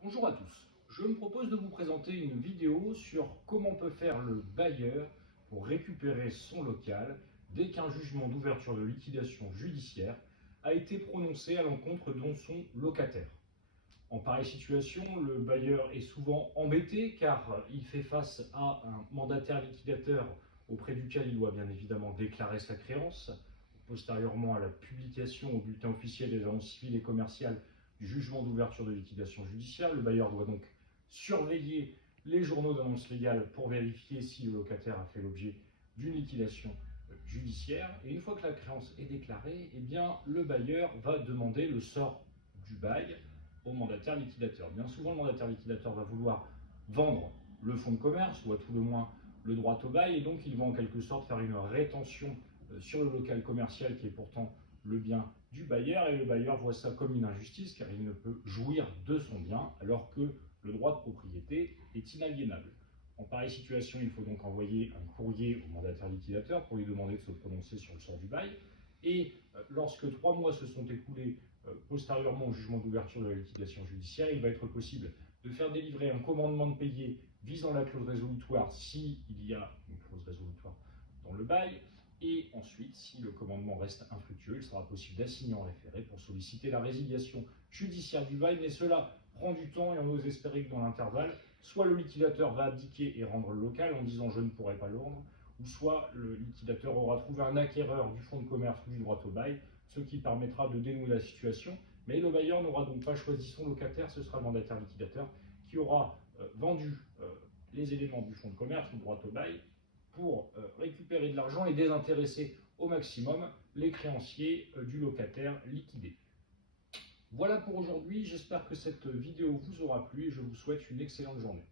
Bonjour à tous, je me propose de vous présenter une vidéo sur comment peut faire le bailleur pour récupérer son local dès qu'un jugement d'ouverture de liquidation judiciaire a été prononcé à l'encontre de son locataire. En pareille situation, le bailleur est souvent embêté car il fait face à un mandataire liquidateur auprès duquel il doit bien évidemment déclarer sa créance, postérieurement à la publication au bulletin officiel des annonces civiles et commerciales du jugement d'ouverture de liquidation judiciaire. Le bailleur doit donc surveiller les journaux d'annonces légales pour vérifier si le locataire a fait l'objet d'une liquidation judiciaire. Et une fois que la créance est déclarée, eh bien, le bailleur va demander le sort du bail au mandataire liquidateur. Bien souvent, le mandataire liquidateur va vouloir vendre le fonds de commerce, ou à tout le moins le droit au bail, et donc il va en quelque sorte faire une rétention sur le local commercial qui est pourtant le bien du bailleur, et le bailleur voit ça comme une injustice car il ne peut jouir de son bien alors que le droit de propriété est inaliénable. En pareille situation, il faut donc envoyer un courrier au mandataire liquidateur pour lui demander de se prononcer sur le sort du bail. Et lorsque 3 mois se sont écoulés postérieurement au jugement d'ouverture de la liquidation judiciaire, il va être possible de faire délivrer un commandement de payer visant la clause résolutoire s'il y a une clause résolutoire dans le bail. Et ensuite, si le commandement reste infructueux, il sera possible d'assigner en référé pour solliciter la résiliation judiciaire du bail, mais cela prend du temps et on ose espérer que dans l'intervalle, soit le liquidateur va abdiquer et rendre le local en disant je ne pourrai pas le rendre, ou soit le liquidateur aura trouvé un acquéreur du fonds de commerce ou du droit au bail, ce qui permettra de dénouer la situation. Mais le bailleur n'aura donc pas choisi son locataire, ce sera le mandataire liquidateur qui aura vendu les éléments du fonds de commerce ou du droit au bail pour récupérer de l'argent et désintéresser au maximum les créanciers du locataire liquidé. Voilà pour aujourd'hui, j'espère que cette vidéo vous aura plu et je vous souhaite une excellente journée.